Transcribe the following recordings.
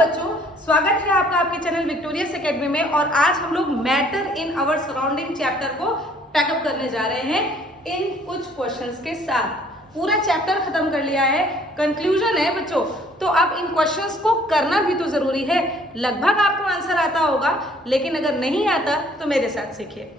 बच्चों, स्वागत है आपका आपके चैनल विक्टोरियस एकेडमी में। और आज हम लोग matter in our surrounding chapter को पैकअप करने जा रहे हैं इन कुछ क्वेश्चंस के साथ। पूरा चैप्टर खत्म कर लिया है, कंक्लूजन है बच्चों। तो अब इन क्वेश्चंस को करना भी तो जरूरी है। लगभग आपको आंसर आता होगा, लेकिन अगर नहीं आता तो मेरे साथ सीखिए।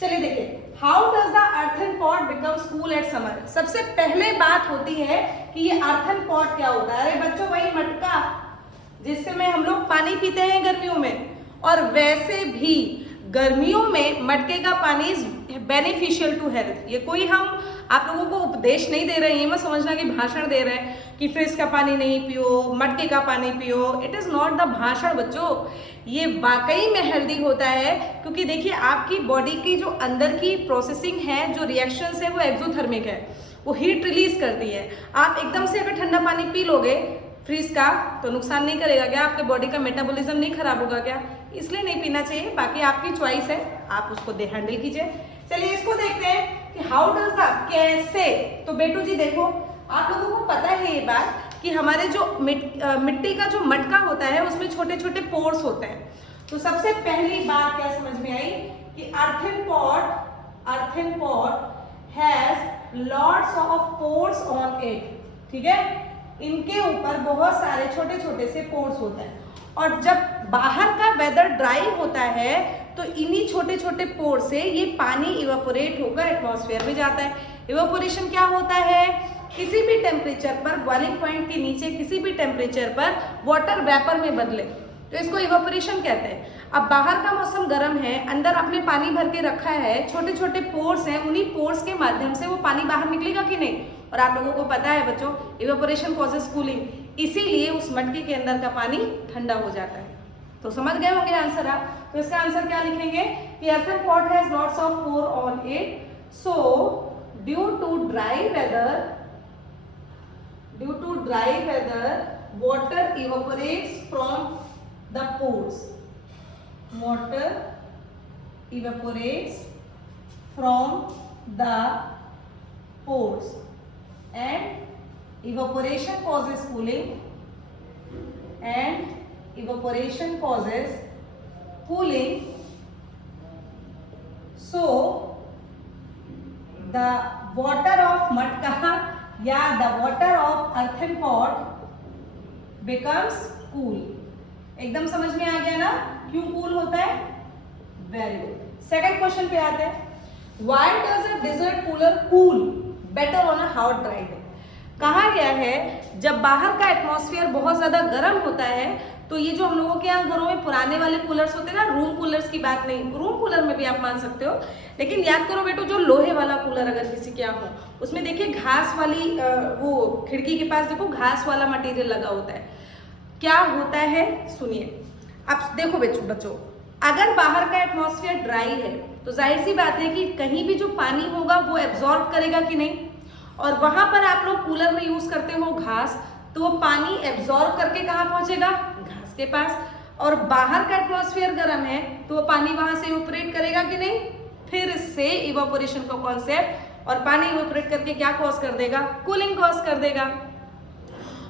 चलिए देखिए, how does the earthen pot becomes cool at summer. सबसे पहले बात होती है कि ये अर्थन पॉट क्या होता है। अरे बच्चों, वही मटका जिससे में हम लोग पानी पीते हैं गर्मियों में। और वैसे भी गर्मियों में मटके का पानी इज बेनिफिशियल टू हेल्थ। ये कोई हम आप लोगों को उपदेश नहीं दे रहे हैं, ये मत समझना कि भाषण दे रहे हैं कि फ्रिज का पानी नहीं पियो, मटके का पानी पियो। इट इज नॉट द भाषण बच्चों, ये वाकई में हेल्दी होता है। क्योंकि देखिए, आपकी बॉडी की जो अंदर की प्रोसेसिंग है, जो रिएक्शंस है, वो एक्सोथर्मिक है, वो हीट रिलीज करती है। आप एकदम से अगर ठंडा पानी पी लोगे फ्रीज का तो नुकसान नहीं करेगा क्या? आपके बॉडी का मेटाबॉलिज्म नहीं खराब होगा क्या? इसलिए नहीं पीना चाहिए। बाकी आपकी चॉइस है, आप उसको हैंडल कीजिए। चलिए इसको देखते हैं कि हाउ डज द, कैसे। तो बेटू जी देखो, आप लोगों को पता है ये बात कि हमारे जो मिट्टी का जो मटका होता है उसमें छोटे छोटे पोर्स होते हैं। तो सबसे पहली बात क्या समझ में आई कि earthen pot has lots of pores on it. ठीक है, इनके ऊपर बहुत सारे छोटे छोटे से पोर्स होते हैं। और जब बाहर का वेदर ड्राई होता है तो इन्हीं छोटे छोटे पोर से ये पानी इवेपोरेट होकर एटमॉस्फेयर में जाता है। इवेपोरेशन क्या होता है? किसी भी टेम्परेचर पर, बॉइलिंग पॉइंट के नीचे किसी भी टेम्परेचर पर वाटर वेपर में बदले, तो इसको इवेपोरेशन कहते हैं। अब बाहर का मौसम गर्म है, अंदर आपने पानी भर के रखा है, छोटे छोटे पोर्स हैं, उन्हीं पोर्स के माध्यम से वो पानी बाहर निकलेगा कि नहीं? और आप लोगों को पता है बच्चों, इवेपोरेशन कॉजेस कूलिंग, इसीलिए उस मटके के अंदर का पानी ठंडा हो जाता है। तो समझ गए होंगे आंसर आप। तो इसका आंसर क्या लिखेंगे कि earthen pot has lots of pore on it, so due to dry weather water evaporates from the pores. Water evaporates from the pores and evaporation causes cooling so the water of matka या the water of earthen pot becomes cool। एकदम समझ में आ गया ना क्यों cool होता है? Very good. Second question पे आते हैं, why does a desert cooler cool better on a hot dry day. कहा गया है जब बाहर का एटमॉस्फेयर बहुत ज्यादा गर्म होता है तो ये जो हम लोगों के यहाँ घरों में पुराने वाले कूलर्स होते हैं ना, रूम कूलर्स की बात नहीं, रूम कूलर में भी आप मान सकते हो, लेकिन याद करो बेटो, जो लोहे वाला कूलर अगर किसी के यहाँ हो, उसमें देखिए घास वाली वो खिड़की के पास देखो घास वाला मटेरियल लगा होता है। क्या होता है सुनिए। अब देखो बच्चों, अगर बाहर का एटमॉस्फेयर ड्राई है तो जाहिर सी बात है कि कहीं भी जो पानी होगा वो एब्जॉर्ब करेगा कि नहीं। और वहां पर आप लोग कूलर में यूज करते हो घास, तो वो पानी एब्जॉर्ब करके कहाँ पहुंचेगा? घास के पास। और बाहर का एटमॉस्फेयर गर्म है तो वो पानी वहां से इवेपोरेट करेगा कि नहीं? फिर से इवेपोरेशन का कॉन्सेप्ट, और पानी इवेपोरेट करके क्या कॉज कर देगा? कूलिंग कॉज कर देगा।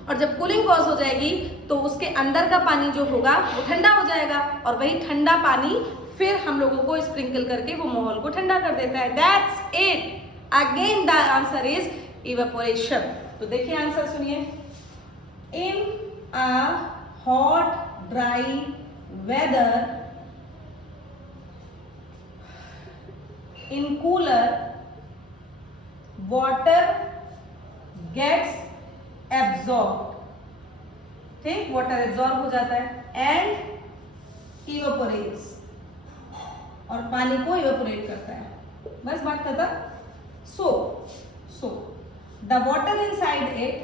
और जब कूलिंग कॉज हो जाएगी तो उसके अंदर का पानी जो होगा वो ठंडा हो जाएगा, और वही ठंडा पानी फिर हम लोगों को स्प्रिंकल करके वो माहौल को ठंडा कर देता है। That's it. Again the answer is evaporation. तो देखिए आंसर सुनिए, in a hot dry weather in cooler water gets absorb. ठीक, वाटर एब्जॉर्ब हो जाता है एंड इवेपोरेट्स, और पानी को इवेपोरेट करता है। बस बात खत्म। So the water inside it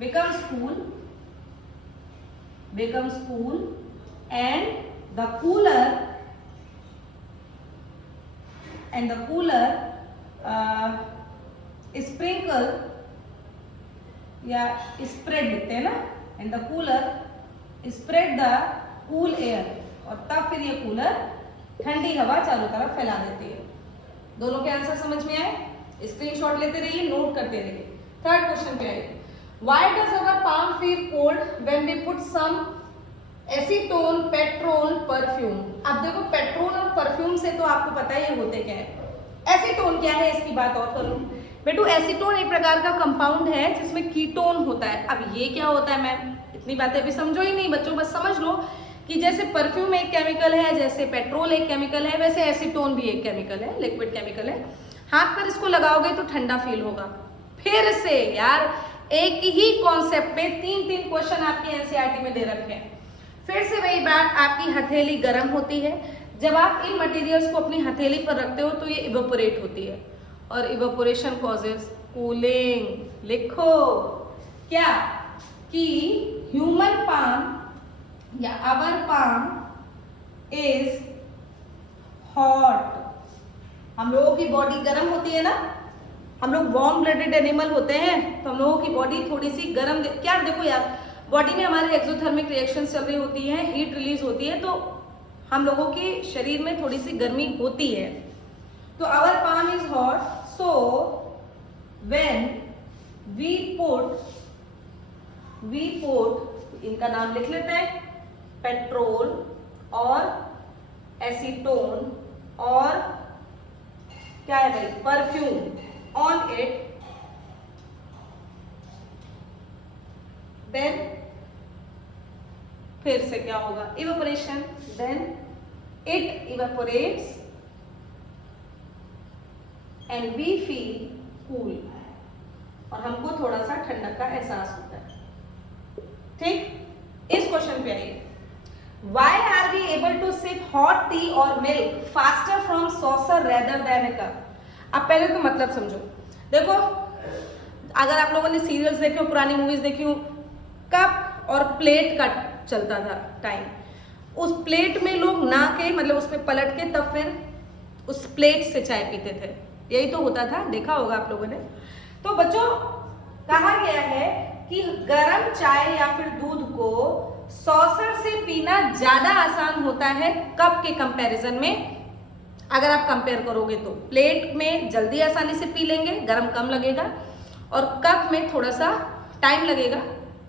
becomes cool and the cooler sprinkle या स्प्रेड लिखते हैं ना, and the cooler spread the cool air, और तब फिर ये कूलर ठंडी हवा चारों तरफ फैला देती है। दोनों के आंसर समझ में आए? स्क्रीनशॉट लेते रहिए, नोट करते रहिए। थर्ड क्वेश्चन पे आइए। Why does our palm feel cold when we put some acetone, petrol, perfume? अब देखो पेट्रोल और परफ्यूम से तो आपको पता ही होते क्या है। एसीटोन क्या है इसकी बात और करूं बेटू। एसीटोन एक प्रकार का कंपाउंड है जिसमें कीटोन होता है। अब ये क्या होता है, मैं इतनी बातें अभी समझो ही नहीं बच्चों, बस समझ लो कि जैसे परफ्यूम एक केमिकल है, जैसे पेट्रोल एक केमिकल है, वैसे एसीटोन भी एक केमिकल है, लिक्विड केमिकल है। हाथ पर इसको लगाओगे तो ठंडा फील होगा। फिर से यार एक ही कॉन्सेप्ट में तीन क्वेश्चन आपके एनसीईआरटी में दे रखे हैं। फिर से वही बात, आपकी हथेली गर्म होती है, जब आप इन मटेरियल्स को अपनी हथेली पर रखते हो तो ये इवेपोरेट होती है, और इवेपोरेशन कॉजेज कूलिंग। लिखो क्या कि ह्यूमन पाम या आवर पाम इज हॉट। हम लोगों की बॉडी गर्म होती है ना, हम लोग वार्म ब्लडेड एनिमल होते हैं, तो हम लोगों की बॉडी थोड़ी सी गर्म क्या देखो यार, बॉडी में हमारे एक्सोथर्मिक रिएक्शंस चल रही होती है, हीट रिलीज होती है, तो हम लोगों के शरीर में थोड़ी सी गर्मी होती है। तो our palm is hot, so when we put इनका नाम लिख लेते हैं, पेट्रोल और एसीटोन और क्या है भाई परफ्यूम ऑन इट, देन फिर से क्या होगा evaporation, then it evaporates and we feel cool, और हमको थोड़ा सा ठंडक का एहसास होता है। ठीक, इस क्वेश्चन पे आइए। Why are we able to sip hot tea or milk faster from saucer rather than a cup? अब पहले तो मतलब समझो। देखो अगर आप लोगों ने सीरियल्स देखे हो, पुरानी मूवीज देखी हो, कप और प्लेट का चलता था टाइम। उस प्लेट में लोग ना के मतलब उसमें पलट के तब फिर उस प्लेट से चाय पीते थे, यही तो होता था, देखा होगा आप लोगों ने। तो बच्चों कहा गया है कि गर्म चाय या फिर दूध को सॉसर से पीना ज्यादा आसान होता है कप के कंपैरिजन में। अगर आप कंपेयर करोगे तो प्लेट में जल्दी आसानी से पी लेंगे, गर्म कम लगेगा, और कप में थोड़ा सा टाइम लगेगा,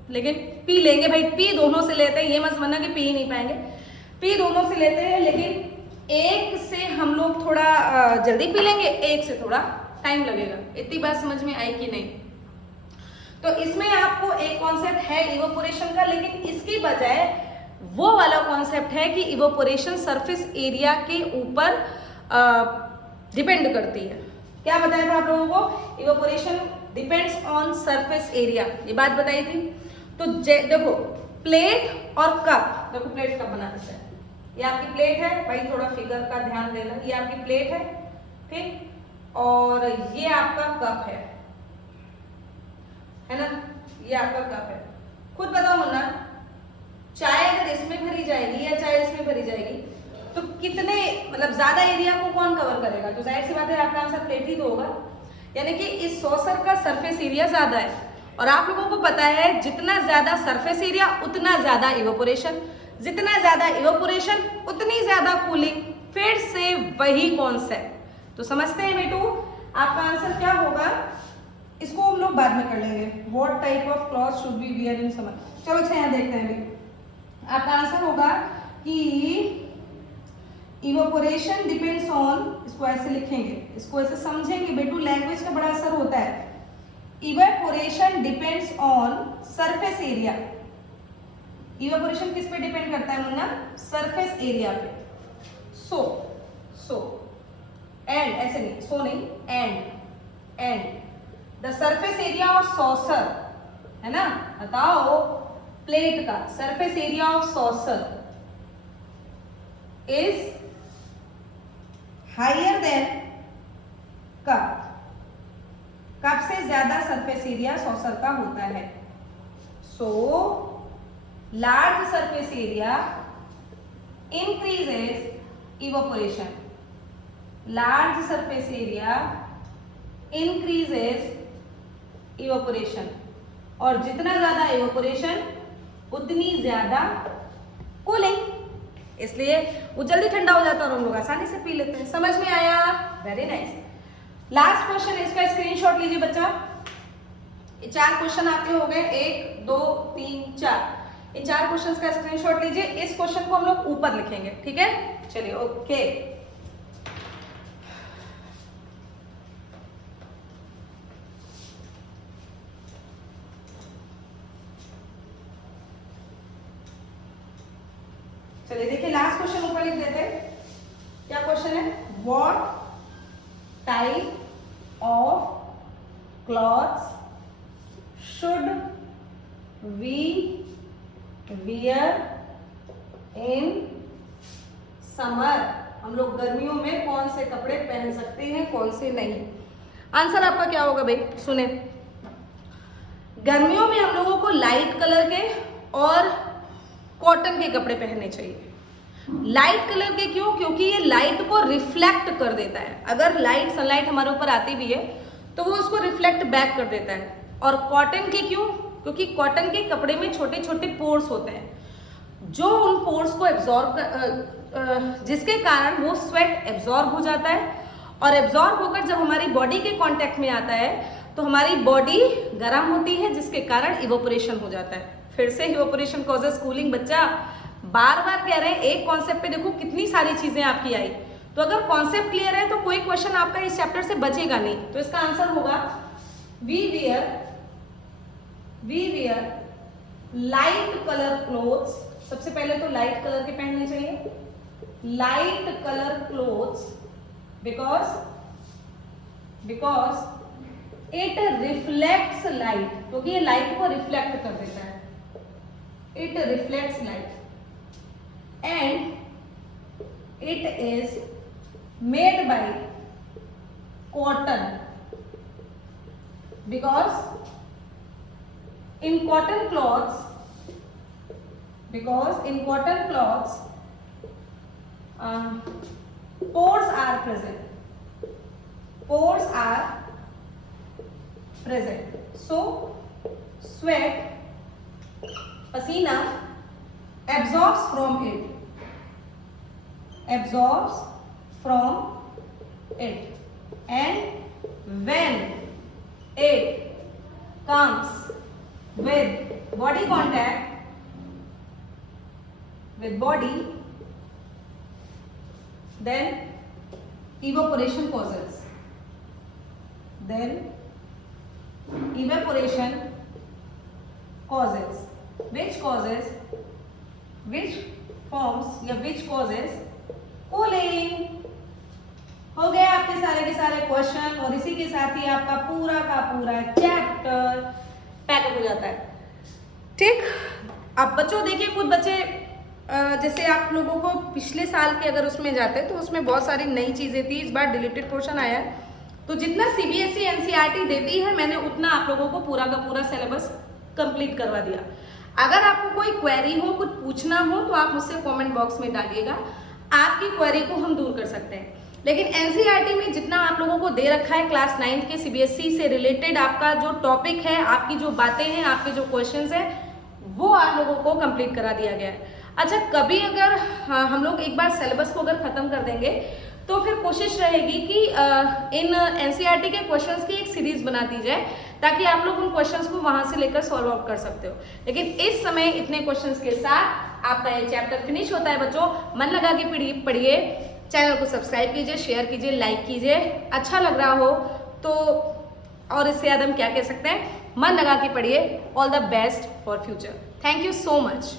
लेकिन पी लेंगे भाई। पी दोनों से लेते हैं, ये मत समझना कि पी ही नहीं पाएंगे, पी दोनों से लेते हैं, लेकिन एक से हम लोग थोड़ा जल्दी पी लेंगे, एक से थोड़ा टाइम लगेगा। इतनी बात समझ में आई कि नहीं? तो इसमें आपको एक कॉन्सेप्ट है इवेपोरेशन का, लेकिन इसकी बजाय वो वाला कॉन्सेप्ट है कि इवेपोरेशन सरफेस एरिया के ऊपर डिपेंड करती है। क्या बताया था आप लोगों को? Evaporation depends on surface area, ये बात बताई थी। तो देखो प्लेट और कप, देखो प्लेट कप बना देते हैं, ये आपकी प्लेट है भाई, थोड़ा फिगर का ध्यान देना, ये आपकी प्लेट है, ठीक, और ये आपका कप है ना, ये आपका कप है। खुद बताओ मुन्ना, चाय अगर इसमें भरी जाएगी या चाय इसमें भरी जाएगी तो कितने मतलब ज्यादा एरिया को कौन कवर करेगा? तो जाहिर सी बात है आपका आंसर प्लेट ही तो होगा, यानी कि इस सॉसर का सरफेस एरिया ज्यादा है, और आप लोगों को पता है जितना ज्यादा सरफेस एरिया उतना ज्यादा इवेपोरेशन, जितना ज्यादा इवेपोरेशन उतनी ज्यादा कूलिंग। फिर से वही कॉन्सेप्ट, तो समझते हैं बेटू आपका आंसर क्या होगा, इसको हम लोग बाद में कर लेंगे। What type of cloth should be wear in summer. चलो अच्छा यहाँ देखते हैं अभी। आपका आंसर होगा कि इवेपोरेशन डिपेंड्स ऑन, इसको ऐसे लिखेंगे, इसको ऐसे समझेंगे बेटू, लैंग्वेज का बड़ा असर होता है। Evaporation depends on surface area. Evaporation किस पे डिपेंड करता है मुन्ना? सरफेस एरिया पे। सो एंड, ऐसे नहीं, सो नहीं, and the surface area of saucer, है ना, बताओ प्लेट का surface area of saucer is higher than cup. Cup से ज्यादा सरफेस एरिया सॉसर का होता है। So large surface area increases evaporation, large surface area increases evaporation, और जितना ज्यादा इवेपोरेशन उतनी ज्यादा कूलिंग, इसलिए वो जल्दी ठंडा हो जाता है और हम लोग आसानी से पी लेते हैं। समझ में आया? Very nice. लास्ट क्वेश्चन, इसका स्क्रीनशॉट लीजिए बच्चा, ये 4 क्वेश्चन आपके हो गए, 1 2 3 4। इन 4 क्वेश्चंस का स्क्रीनशॉट लीजिए। इस क्वेश्चन को हम लोग ऊपर लिखेंगे, ठीक है। चलिए ओके। चलिए देखिए, लास्ट क्वेश्चन ऊपर लिख देते हैं। क्या क्वेश्चन है? What type of clothes should we wear in summer? हम लोग गर्मियों में कौन से कपड़े पहन सकते हैं, कौन से नहीं? आंसर आपका क्या होगा भाई? सुने, गर्मियों में हम लोगों को लाइट कलर के और कॉटन के कपड़े पहनने चाहिए। लाइट कलर के क्यों? क्योंकि ये लाइट को रिफ्लेक्ट कर देता है। अगर लाइट सनलाइट हमारे ऊपर आती भी है तो वो उसको रिफ्लेक्ट बैक कर देता है। और कॉटन के क्यों? क्योंकि कॉटन के कपड़े में छोटे छोटे पोर्स होते हैं जो उन पोर्स को एब्जॉर्ब जिसके कारण वो स्वेट एब्जॉर्ब हो जाता है, और एब्जॉर्ब होकर जब हमारी बॉडी के कांटेक्ट में आता है तो हमारी बॉडी गर्म होती है, जिसके कारण इवोपोरेशन हो जाता है। फिर से इवोपोरेशन कॉजेस कूलिंग। बच्चा बार बार कह रहे हैं, एक कॉन्सेप्ट पे देखो कितनी सारी चीजें आपकी आई। तो अगर कॉन्सेप्ट क्लियर है तो कोई क्वेश्चन आपका इस चैप्टर से बचेगा नहीं। तो इसका आंसर होगा we wear light colour clothes. सबसे पहले तो लाइट कलर के पहनने चाहिए, light colour clothes, because it reflects light, क्योंकि ये लाइट को रिफ्लेक्ट कर देता है। It reflects light and it is made by cotton, because in cotton cloths pores are present, so sweat, pasina absorbs from it, and when it comes with body contact with body, then evaporation causes, which causes cooling। हो गए आपके सारे के सारे question, और इसी के साथ ही आपका पूरा का पूरा चैप्टर पैकअप हो जाता है। ठीक, अब बच्चों देखिए, कुछ बच्चे जैसे आप लोगों को पिछले साल के अगर उसमें जाते तो उसमें बहुत सारी नई चीजें थी, इस बार डिलीटेड पोर्शन आया है। तो जितना सीबीएसई एनसीईआरटी देती है मैंने उतना आप लोगों को पूरा का पूरा सिलेबस कंप्लीट करवा दिया। अगर आपको कोई क्वेरी हो, कुछ पूछना हो तो आप मुझसे कमेंट बॉक्स में डालिएगा, आपकी क्वेरी को हम दूर कर सकते हैं। लेकिन एनसीईआरटी में जितना आप लोगों को दे रखा है क्लास 9 के सीबीएसई से रिलेटेड आपका जो टॉपिक है, आपकी जो बातें हैं, आपके जो क्वेश्चंस हैं, वो आप लोगों को कंप्लीट करा दिया गया है। अच्छा, कभी अगर हम लोग एक बार सिलेबस को अगर खत्म कर देंगे तो फिर कोशिश रहेगी कि इन एनसीईआरटी के क्वेश्चंस की एक सीरीज बना दी जाए, ताकि आप लोग उन क्वेश्चंस को वहां से लेकर सॉल्व आउट कर सकते हो। लेकिन इस समय इतने क्वेश्चंस के साथ आपका ये चैप्टर फिनिश होता है। बच्चों मन लगा के पढ़िए, चैनल को सब्सक्राइब कीजिए, शेयर कीजिए, लाइक कीजिए। अच्छा लग रहा हो तो, और इससे ज़्यादा हम क्या कह सकते हैं, मन लगा के पढ़िए। All the best for future. Thank you so much.